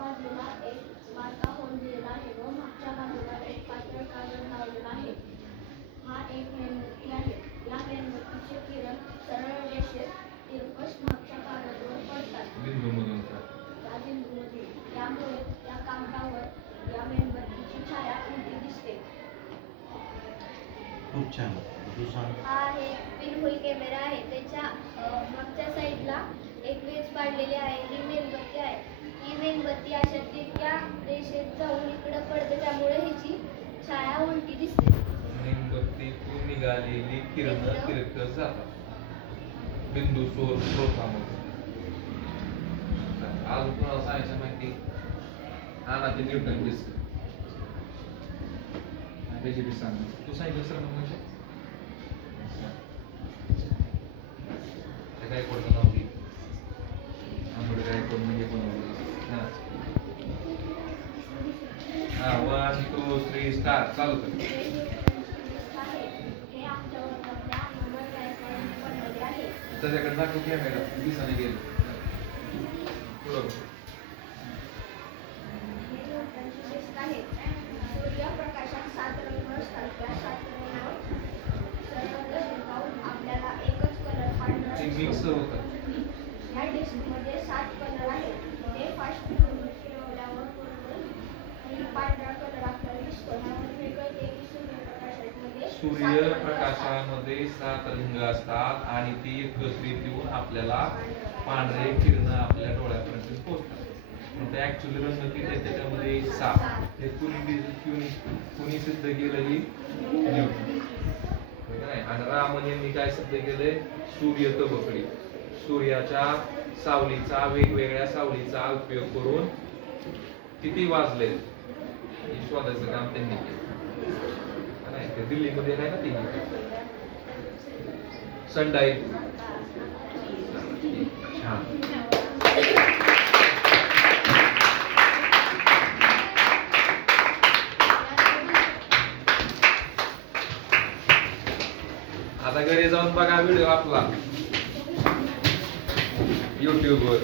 बाजूला एक बारका होल दिलेला आहे व मागच्या बाजूला एक पातळ कागद लावलेला आहे. हा एक मेणबत्ती आहे. या मेणबत्तीचे किरण सरळ रेषेत तिरकस मागच्या कागदावर पडतात. बिंदूमधून या बिंदूमध्ये त्यामुळे त्या कागदावर या मेणबत्तीची छाया उलटी दिसते. खूप छान. तू सांग. हा एक पिनहोल कॅमेरा आहे. त्याच्या मागच्या साईडला एक वेज पाडलेली आहे. ही मेणबत्ती आहे. ही मेणबत्ती अशा तिरक्या रेषेत जाऊन इकडे पडते, त्यामुळे हिची छाया उलटी दिसते. मेणबत्तीतून निघालेली किरण तिरकस जातात बिंदू स्रोतामध्ये. अजून कोणाला सांगायचं माहिती? ते न्यूटन डिस्क त्याची बी सांग. तू सांगितलं सर म्हणजे काय कोणतं नाव घे आम्हाला काय कोण म्हणजे कोण 1 2 3 स्टार्ट चालू कर. हे आमच्या वर्गातल्या नंबर गायकवाडांनी बनवले आहे. त्याच्याकडे दाखव कॅमेरा दिसाने गेले पुढं. हे न्यूटनची डिस्क आहे. सूर्यप्रकाशात 7 रंग असतात. त्या 7 रंगावर सरळ रेषेत जाऊन आपल्याला एकच कलर पांढरा ते दिसतो. मिक्स होतात. या डिस्कमध्ये 7 कलर आहेत. ते फास्ट फिरवल्यावर पांढरा कलर आपल्याला दिसतो. ह्यामध्ये कळते की सूर्यप्रकाशामध्ये 7 रंग असतात आणि ती एकत्रित येऊन आपल्याला पांढरे किरण आपल्या डोळ्यापर्यंत पोहोचतात. पण ते ऍक्च्युअली रंग किती आहेत त्याच्यामध्ये 7. हे कुणी सिद्ध केलं ही न्यूटन. आणि रामन यांनी काय सिद्ध केलंय? सूर्य तबकडी. सूर्याच्या सावलीचा वेगवेगळ्या सावलीचा उपयोग करून किती वाजले हे शोधायचं काम त्यांनी केलं. ते दिल्लीमध्ये आहे ना ती सनडाईज. छान. आता घरी जाऊन बघा व्हिडिओ आपला YouTube वर.